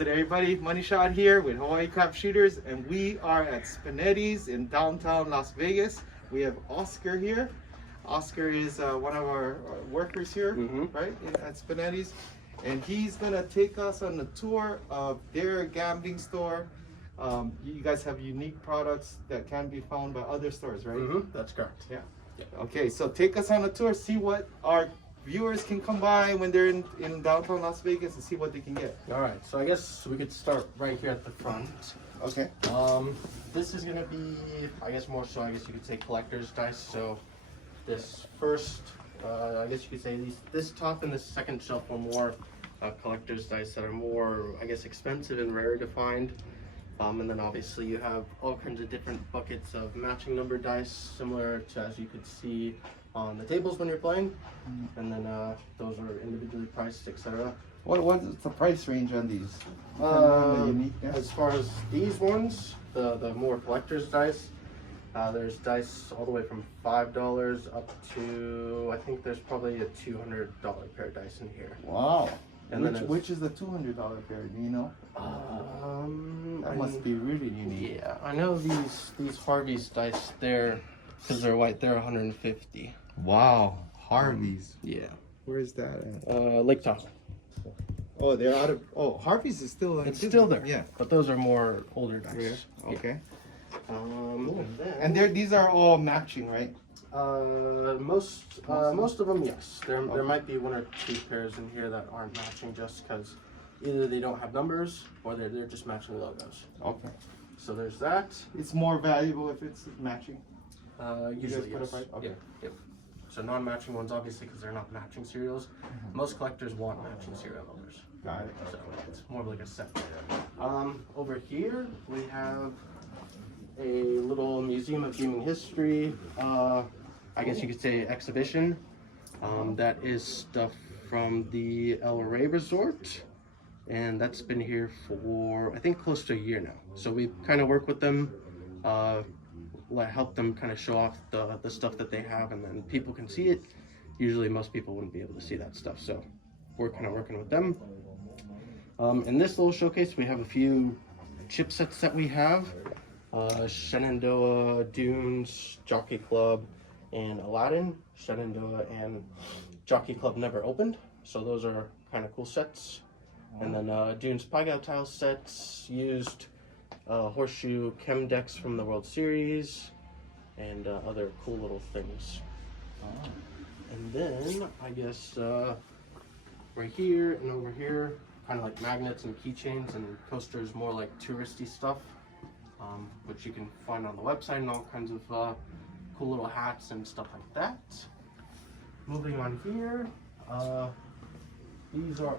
How's it, everybody? Money Shot here with Hawaii Crap Shooters, and we are at Spinettis in downtown Las Vegas. We have Oscar here. Oscar is one of our workers here, right, at Spinettis, and he's gonna take us on the tour of their gambling store. You guys have unique products that can be found by other stores, right? That's correct. Yeah. Okay, so take us on a tour, see what our viewers can come by when they're in downtown Las Vegas and see what they can get. All right, so I guess we could start right here at the front. Okay. This is gonna be, I guess more so, I guess you could say collector's dice. So this first, I guess you could say this top and this second shelf are more collector's dice that are more, I guess, expensive and rare to find. And then obviously you have all kinds of different buckets of matching number dice, similar to as you could see on the tables when you're playing. And then those are individually priced, etc. What is the price range on these? As far as these ones, the more collector's dice, there's dice all the way from $5 up to, I think there's probably a $200 pair of dice in here. Wow. And which is the $200 pair? Do you know? That must be really unique. Yeah, I know these Harvey's dice. Because they're white, they're 150. Wow, Harvey's. Yeah. Where is that at? Lake Tahoe. Oh, they're out of. Oh, Harvey's is still. It's still there. Yeah. But those are more older dice. Yeah. Okay. And these are all matching, right? Most of them, yes. There might be one or two pairs in here that aren't matching, just because either they don't have numbers or they're just matching logos. Okay. So there's that. It's more valuable if it's matching. Usually, yes. Okay. Yep. So non-matching ones, obviously, because they're not matching serials. Most collectors want matching serial numbers. Got it. So it's more of like a set. Over here we have a little museum of gaming history. I guess you could say exhibition. That is stuff from the El Rey Resort, and that's been here for I think close to a year now. So we kind of work with them, help them kind of show off the stuff that they have, and then people can see it. Usually most people wouldn't be able to see that stuff, so we're kind of working with them. In this little showcase we have a few chip sets that we have. Shenandoah, Dunes, Jockey Club, and Aladdin. Shenandoah and Jockey Club never opened, so those are kind of cool sets. And then Dunes Pie-Gow tile sets, used horseshoe chem decks from the World Series, and other cool little things. And then I guess right here and over here, kind of like magnets and keychains and coasters, more like touristy stuff. Which you can find on the website, and all kinds of cool little hats and stuff like that. Moving on here, these are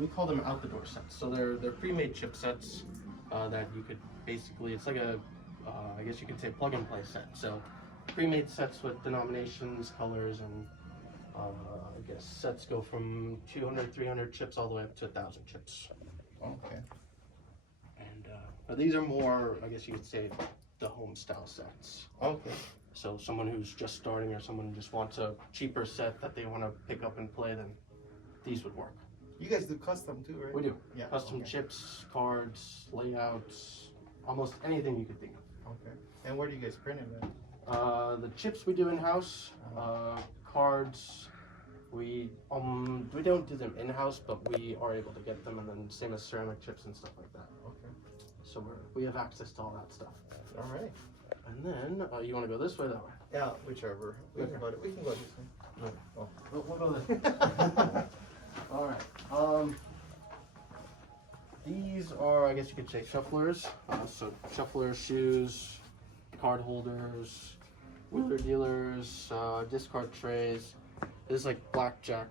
we call them out the door sets. So they're pre-made chip sets that you could basically, it's like a, I guess you could say plug and play set. So pre-made sets with denominations, colors, and I guess sets go from 200, 300 chips all the way up to 1,000 chips. Okay. But these are more, I guess you could say, the home style sets. Okay. So someone who's just starting or someone who just wants a cheaper set that they want to pick up and play, then these would work. You guys do custom too, right? We do. Yeah. Custom chips, cards, layouts, almost anything you could think of. Okay. And where do you guys print them at? The chips we do in-house. Cards, we don't do them in-house, but we are able to get them, and then same as ceramic chips and stuff like that. Okay. So we have access to all that stuff. All right. And then you want to go this way, that way? Yeah, whichever. We can go this way. Okay. Oh. We'll go this way. All right. These are, I guess you could say, shufflers. So shufflers, shoes, card holders, wicker dealers, discard trays. This is like blackjack.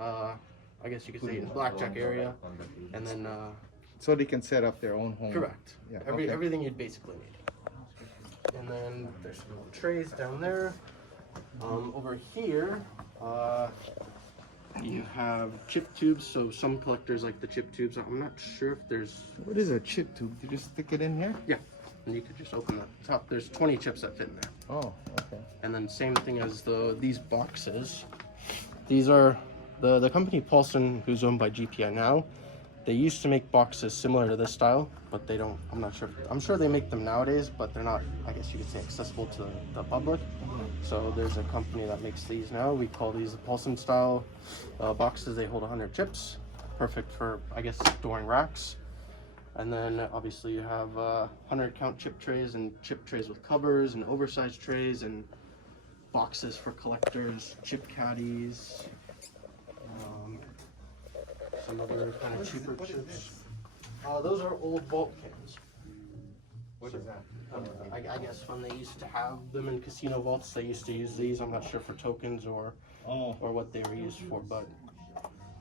I guess you could say blackjack area, and then. So they can set up their own home. Correct. Yeah. Everything you'd basically need. And then there's some little trays down there. Over here, you have chip tubes. So some collectors like the chip tubes. I'm not sure if there's. What is a chip tube? You just stick it in here? Yeah. And you could just open the top. There's 20 chips that fit in there. Oh, okay. And then same thing as these boxes. These are the company Paulson, who's owned by GPI now. They used to make boxes similar to this style, but they don't. I'm not sure. I'm sure they make them nowadays, but they're not, I guess you could say, accessible to the public. So there's a company that makes these now. We call these the Paulson style boxes. They hold 100 chips, perfect for, I guess, storing racks. And then obviously you have 100 count chip trays and chip trays with covers and oversized trays and boxes for collectors, chip caddies. Some other kind of cheaper chips. Those are old vault cans. What is that? I guess when they used to have them in casino vaults, they used to use these. I'm not sure for tokens or what they were used for, but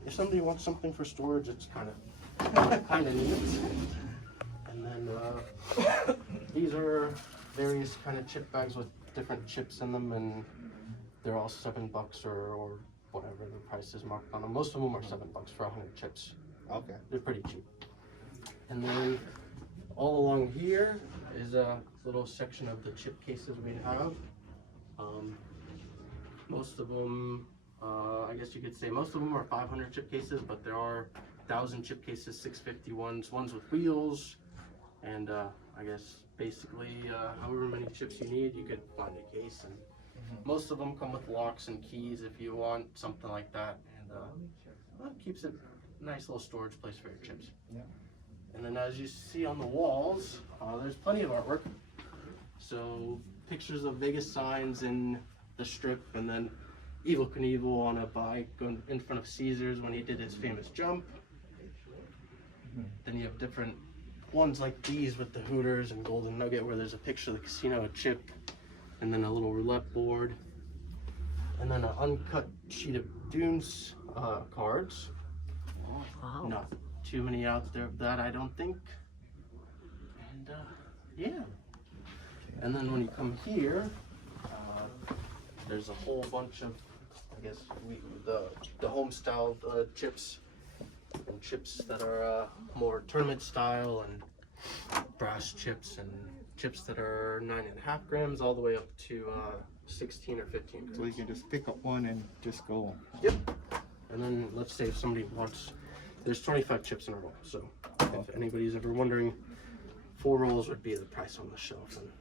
if somebody wants something for storage, it's kind of neat. And then these are various kind of chip bags with different chips in them, and they're all $7 or whatever the price is marked on them. Most of them are $7 for 100 chips. Okay. They're pretty cheap. And then all along here is a little section of the chip cases we have. Most of them, I guess you could say most of them are 500 chip cases, but there are 1,000 chip cases, 650 ones with wheels, and I guess basically however many chips you need, you could find a case. And most of them come with locks and keys if you want something like that, and well, it keeps it a nice little storage place for your chips. Yeah. And then as you see on the walls, there's plenty of artwork. So pictures of Vegas signs in the Strip, and then Evel Knievel on a bike going in front of Caesars when he did his famous jump. Then you have different ones like these with the Hooters and Golden Nugget, where there's a picture of the casino, a chip, and then a little roulette board, and then an uncut sheet of Dunes cards. Wow. Not too many out there of that, I don't think. And yeah. And then when you come here, there's a whole bunch of, I guess, the home style chips, and chips that are more tournament style, and brass chips, and chips that are 9.5 grams all the way up to 16 or 15 grams. So you can just pick up one and just go. Yep. And then let's say if somebody wants, there's 25 chips in a roll. So if anybody's ever wondering, 4 rolls would be the price on the shelf, and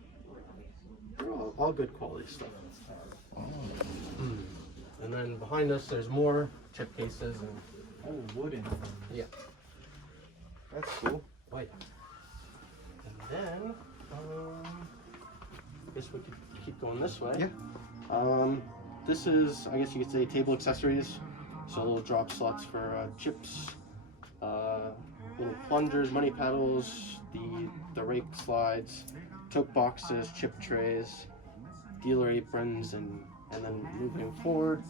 they're all good quality stuff. And then behind us, there's more chip cases and Wooden. yeah. That's cool. Oh yeah. And then I guess we could keep going this way. Yeah. This is, I guess you could say, table accessories. So little drop slots for chips, little plungers, money paddles, the rake slides, tote boxes, chip trays, dealer aprons, and then moving forward,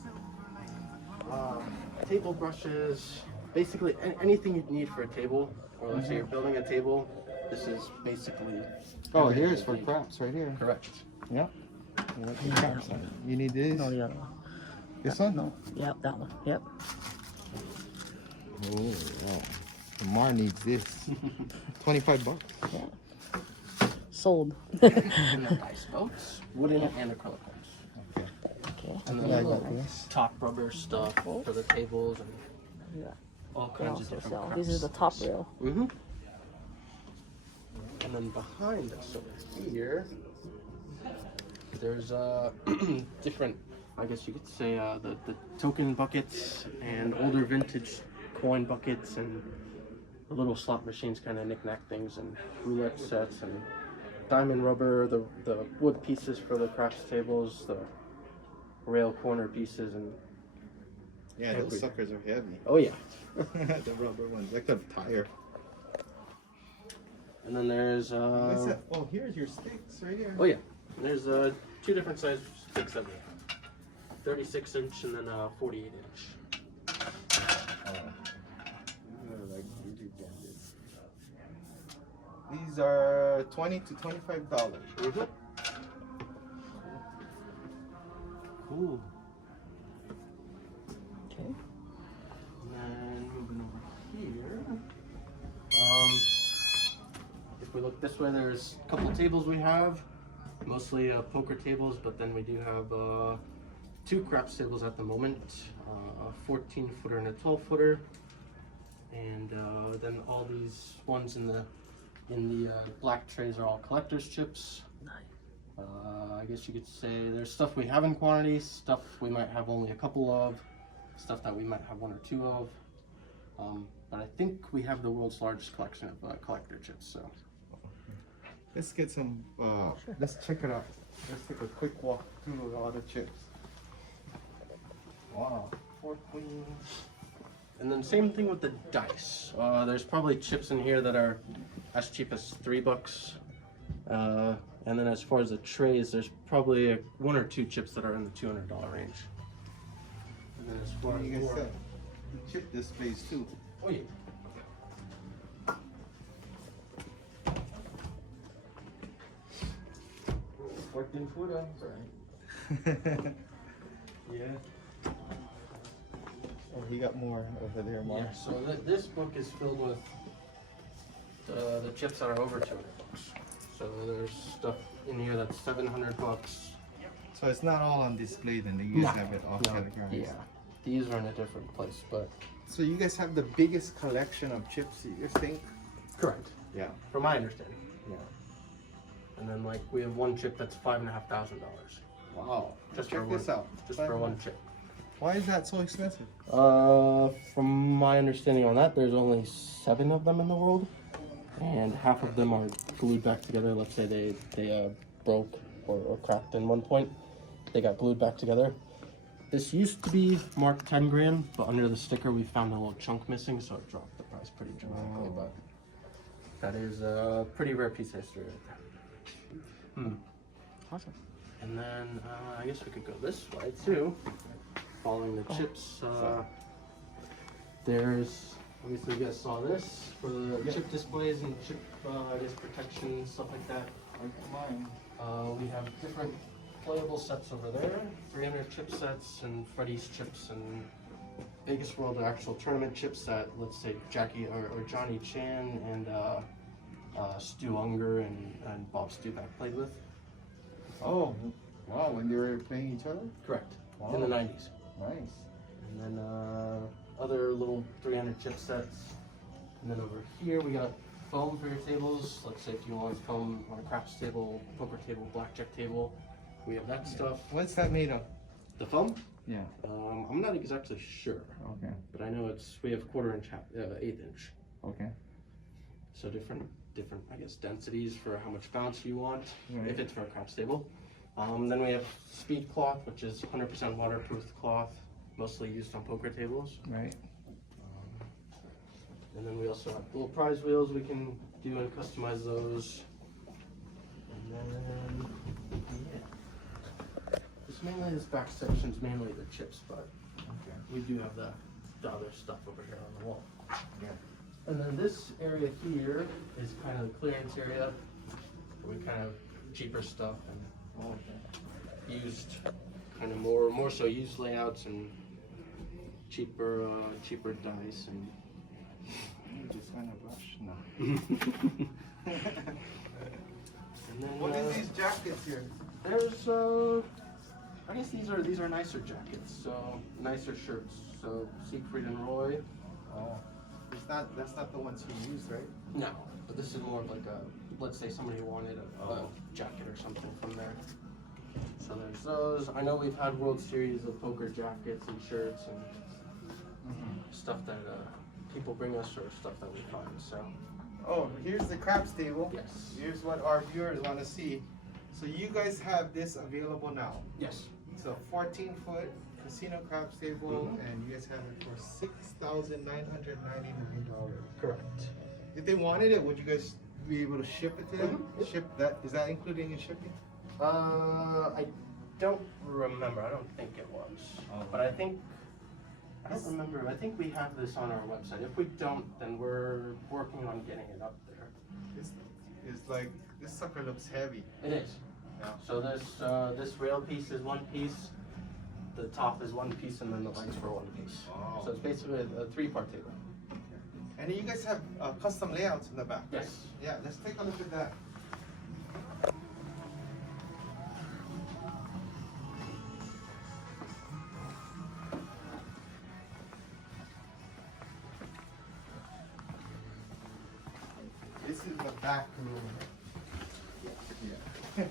table brushes, basically anything you need for a table, or let's say you're building a table, this is basically. Oh, here's for craps right here. Correct. Yeah. You need this? No, the other one. This one? No. Yep, that one. Yep. Oh, wow. Mar needs this. $25. Yeah. Sold. And then ice boats, wooden and acrylic ones. Okay. Okay. And then Yeah, I little got this. top rubber stuff for the tables and Yeah. all They kinds of also different sell. crafts. This is the top rail. Mm-hmm. And then behind us over here, there's different, I guess you could say, the token buckets and older vintage coin buckets and the little slot machines, kind of knick-knack things, and roulette sets and diamond rubber, the wood pieces for the crafts tables, the rail corner pieces, and Yeah, those suckers are heavy. oh yeah. The rubber ones, like the tire. And then there's Oh, here's your sticks right here. oh yeah, there's 2 different size sticks that we have, 36 inch and then 48 inch. These are $20 to $25. Mm-hmm. Cool. Okay. And then moving over here, if we look this way, there's a couple tables we have, mostly poker tables, but then we do have 2 craps tables at the moment, a 14-footer and a 12-footer, and then all these ones in the black trays are all collector's chips. I guess you could say there's stuff we have in quantity, stuff we might have only a couple of, stuff that we might have one or two of. But I think we have the world's largest collection of collector chips. So Let's get some. Let's check it out. Let's take a quick walk through all the chips. Wow, 4 queens. And then same thing with the dice. There's probably chips in here that are as cheap as $3. And then as far as the trays, there's probably one or two chips that are in the $200 range. And then as far as You guys more, said the chip displays too. oh yeah. Worked in food, right? Yeah. Oh, we got more over there, Mark. Yeah, so this book is filled with the chips that are over $200. So there's stuff in here that's $700. So it's not all on display then. You guys have it all categorized. Yeah, these are in a different place, but So you guys have the biggest collection of chips, you think? correct. Yeah. From my understanding. Yeah. And then like we have one chip that's $5,500. Wow. Just Check for this one, out. Just for one chip. Why is that so expensive? From my understanding on that, there's only 7 of them in the world, and half of them are glued back together. Let's say they broke or cracked in one point. They got glued back together. This used to be marked 10 grand, but under the sticker we found a little chunk missing, so it dropped the price pretty dramatically. But that is a pretty rare piece of history right there. Awesome. And then I guess we could go this way too. Following the chips, there's, obviously you guys saw this for the chip displays and chip, I guess, protection, stuff like that. We have different playable sets over there, 300 chip sets and Freddy's chips and Vegas World actual tournament chips that, let's say, Jackie or Johnny Chan and Stu Unger and Bob Stuback played with. Oh, wow, when they were playing each other? Correct. Wow. In the 90s. Nice. And then other little 300 chip sets. And then over here we got foam for your tables. Let's say if you want foam on a craps table, poker table, blackjack table, we have that stuff. What's that made of? The foam? Yeah. I'm not exactly sure, Okay. but I know we have 1/4 inch, 1/8 inch. Okay. So different, I guess, densities for how much bounce you want, Right. if it's for a craps table. Then we have speed cloth, which is 100% waterproof cloth, mostly used on poker tables. Right. And then we also have little prize wheels we can do and customize those. And then, yeah. This back section's mainly the chips, but Okay. we do have the other stuff over here on the wall. Yeah. And then this area here is kind of the clearance area. We kind of cheaper stuff and used kind of more so used layouts and cheaper dice and. You just kind of rush now. And then, What is these jackets here? There's I guess these are nicer jackets, so nicer shirts. So Siegfried and Roy. Oh, that's not the ones you used, right? No, but this is more of like let's say somebody wanted a jacket or something from there. So there's those. I know we've had World Series of poker jackets and shirts and stuff that people bring us or stuff that we find. So. Oh, here's the craps table. Yes. Here's what our viewers want to see. So you guys have this available now. Yes. It's a 14-foot casino craps table, and you guys have it for $6,999. Correct. If they wanted it, would you guys be able to ship it to them? Ship that? Is that including in shipping? I don't remember. I don't think it was. But I don't remember. I think we have this on our website. If we don't, then we're working on getting it up there. It's like, this sucker looks heavy. It is. Yeah. So this rail piece is one piece, the top is one piece, and then the legs for one piece. Wow. So it's basically a 3-part table. And you guys have custom layouts in the back, right? Yes. Yeah, let's take a look at that. back room. Yeah.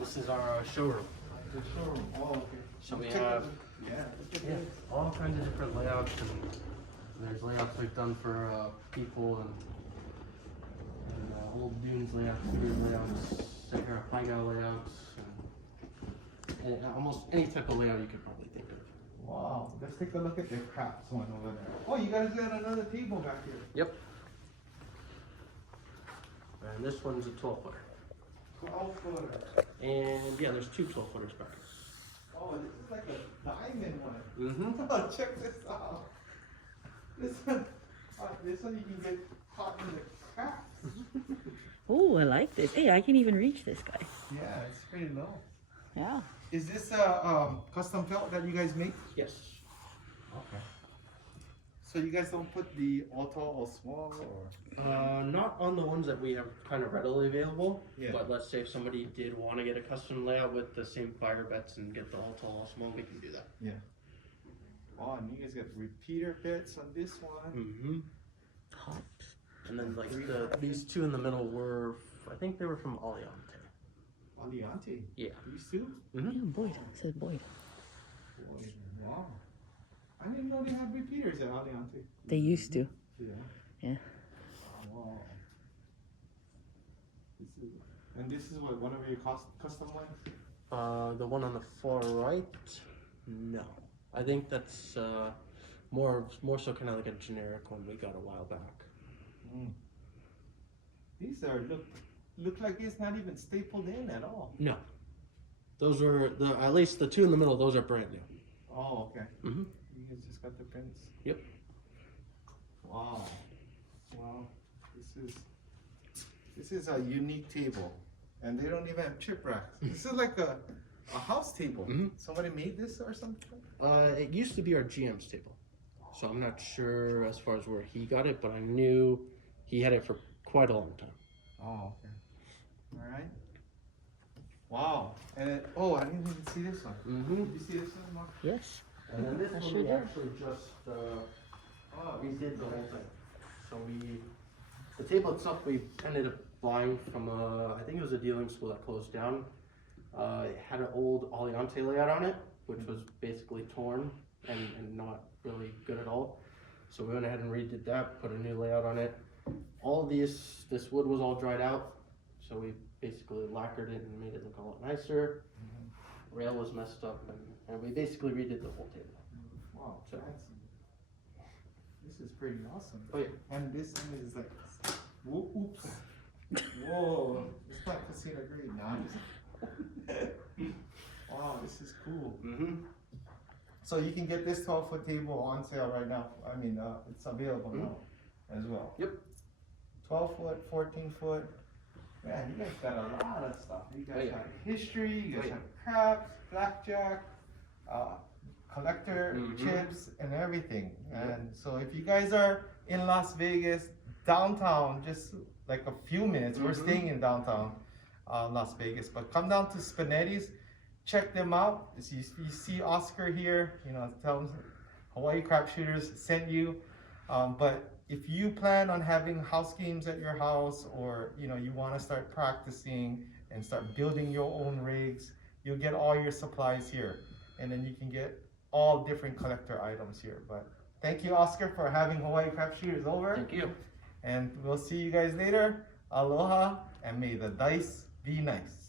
This is our showroom. The showroom. Oh, okay. So we Check have the- all kinds of different layouts, and there's layouts we've done for people and old dunes layouts, weird layouts, Sahara Paiga layouts, and almost any type of layout you could probably think of. Wow, let's take a look at the crafts one over there. Oh, you guys got another table back here. Yep. And this one's a 12-footer. 12-footer. And yeah, there's two 12-footers back here. Oh, this is like a diamond one. Mm-hmm. Oh, check this out. This one you can get caught in the crafts. Oh, I like this. Hey, I can even reach this guy. Yeah, it's pretty low. Yeah. Is this a custom felt that you guys make? Yes. Okay. So you guys don't put the auto or small or? Not on the ones that we have kind of readily available. Yeah. But let's say if somebody did want to get a custom layout with the same fire bets and get the all tall, all small, we can do that. Yeah. Oh, and you guys got repeater bits on this one. Mm-hmm. Hops. And then like these two in the middle were, I think they were from Aliante. Aliante. Yeah. These two? Yeah, Boyd. It says Boyd. Boy, wow. I didn't know they had repeaters at Aliante. They used to. Yeah. Yeah. Wow. This is what, one of your custom ones? The one on the far right, no. I think that's more so kind of like a generic one we got a while back. Mm. These are look like it's not even stapled in at all. No, those were at least the two in the middle. Those are brand new. Oh, okay. Mm-hmm. You guys just got the prints. Yep. Wow. Wow. This is a unique table, and they don't even have chip racks. This is like a house table. Mm-hmm. Somebody made this or something? It used to be our GM's table, so I'm not sure as far as where he got it, but I knew he had it for quite a long time. Oh, okay. All right. Wow. And oh, I didn't even see this one. Mm-hmm. Did you see this one, Mark? Yes. And then this I one sure we did. actually just Oh, we did the whole thing. So the table itself we ended up buying from I think it was a dealing school that closed down. It had an old Aliante layout on it, which was basically torn and not really good at all. So we went ahead and redid that, put a new layout on it. All of this wood was all dried out, so we basically lacquered it and made it look a lot nicer. Rail was messed up, and we basically redid the whole table. wow. So- Fancy. This is pretty awesome. Oh yeah. And this one is like, oops. Whoa, it's not casino grade now. Wow, this is cool. Mm-hmm. So you can get this 12-foot table on sale right now. I mean, it's available now as well. Yep. 12-foot, 14-foot. Man, you guys got a lot of stuff. You guys Oh, yeah. have history, you guys Oh, yeah. have craps, blackjack, collector chips, and everything. And so if you guys are in Las Vegas, downtown, just like a few minutes, we're staying in downtown Las Vegas, but come down to Spinettis, check them out. You see Oscar here, you know, tell him Hawaii Crap Shooters sent you. But if you plan on having house games at your house, or you know you want to start practicing and start building your own rigs, you'll get all your supplies here, and then you can get all different collector items here. But thank you, Oscar, for having Hawaii Crap Shooters over. Thank you. And we'll see you guys later. Aloha, and may the dice be nice.